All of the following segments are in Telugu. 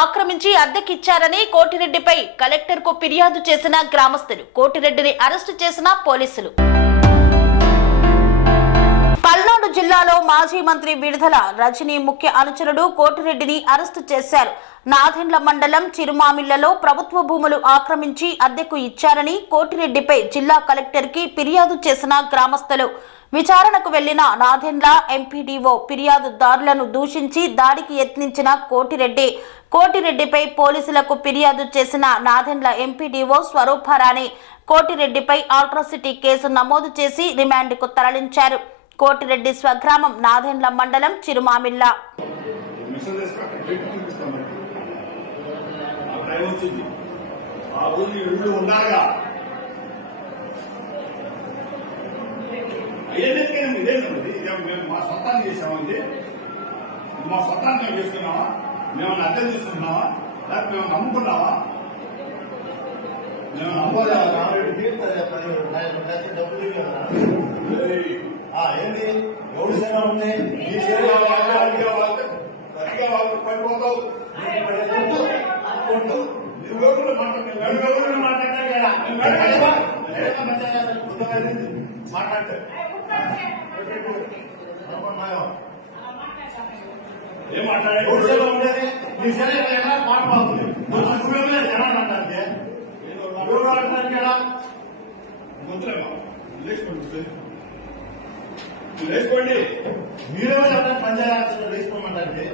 ఆక్రమించి అద్దెకిచ్చారని కోటిరెడ్డిపై కలెక్టర్కు ఫిర్యాదు చేసిన గ్రామస్తులు, కోటిరెడ్డిని అరెస్టు చేసిన పోలీసులు. పల్నాడు జిల్లాలో మాజీ మంత్రి విడుదల రజనీ ముఖ్య అనుచరుడు కోటిరెడ్డిని అరెస్టు చేశారు. నాదెండ్ల మండలం చిరుమామిళ్లలో ప్రభుత్వ భూములు ఆక్రమించి అద్దెకు ఇచ్చారని కోటిరెడ్డిపై జిల్లా కలెక్టర్కి ఫిర్యాదు చేసిన గ్రామస్తులు. విచారణకు వెళ్లిన నాదెండ్ల ఎంపీడీఓ ఫిర్యాదుదారులను దూషించి దాడికి యత్నించిన కోటిరెడ్డిపై పోలీసులకు ఫిర్యాదు చేసిన నాదెండ్ల ఎంపీడీఓ స్వరూపారాణి కోటిరెడ్డిపై అట్రాసిటీ కేసు నమోదు చేసి రిమాండ్కు తరలించారు. కోటిరెడ్డి స్వగ్రామం నాదెండ్ల మండలం చిరుమామిళ్ళ. మా సొంతాన్ని చేసామండి, మా సొంతాన్ని మేము చేస్తున్నావా? మేము అర్థం తీసుకుంటున్నావా? లేకపోతే మేము నమ్ముకున్నావా? మేము నమ్మలేదా? ఏంటి ఎవరు సేవ ఉంది? ఈ సేవ వాళ్ళకి పడిపోతావు. మాట్లాడితే ఏం మాట్లాడే ఉండేది? నీ శరీరం మాట బాగుంది, జనాలు అంటే లేచుకోండి. మీరెవరు పంచాయతీ లేచుకోమంటే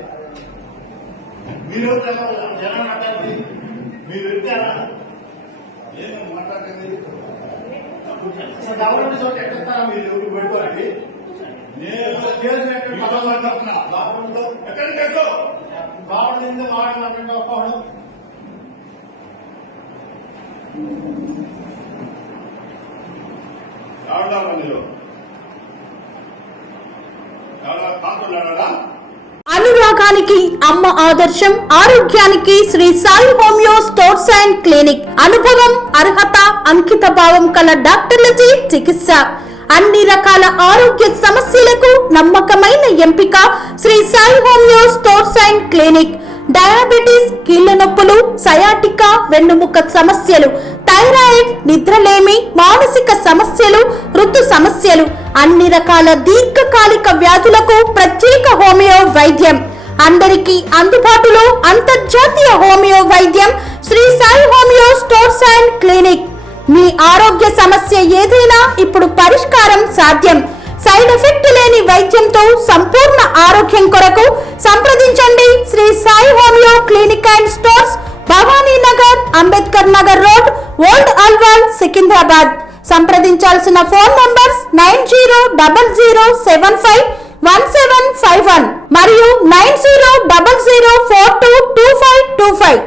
మీరెవరు జనాలు అంటే మీరు ఎత్తారా? ఏం మాట్లాడేది? గవర్నమెంట్ చోట ఎక్కడతారా? మీరు ఎవరు పెట్టుకోండి. ఎక్కడికి వెళ్తావు? బాగుంది మాట్లాడుతుంటే ఒక్కడు ఎవడా మందిలో ఎవడా కాకుండా అనురాగానికి అమ్మ ఆదర్శం, ఆరోగ్యానికి Shri Sai homeo stores and clinic. అనుభవం, అర్హత, అంకిత భావం కల డాక్టర్లచే చికిత్స. అన్ని రకాల ఆరోగ్య సమస్యలకు నమ్మకమైన ఎంపిక Shri Sai homeo stores and clinic. Diabetes, కీళ్ల నొప్పులు, సయాటికా, వెన్నుముక సమస్యలు, థైరాయిడ్, నిద్రలేమి, మానసిక సమస్యలు, ఋతు సమస్యలు, అన్ని రకాల దీర్ఘకాలిక వ్యాధులకు ప్రత్యేక హోమియో వైద్యం. అందరికీ అందుబాటులో అంతర్జాతీయ హోమియో వైద్యం Shri Sai homeo stores and clinic. మీ ఆరోగ్య సమస్య ఏదైనా ఇప్పుడు పరిష్కారం సాధ్యం. సైడ్ ఎఫెక్ట్ లేని వైద్యంతో సంపూర్ణ ఆరోగ్యం కొరకు సంప్రదించండి Shri Sai homeo clinic and stores, Bhavani Nagar, Ambedkar Nagar road, old Alwal, Secunderabad. సంప్రదించాల్సిన ఫోన్ నంబర్స్ 9000751751 మరియు 9000422525.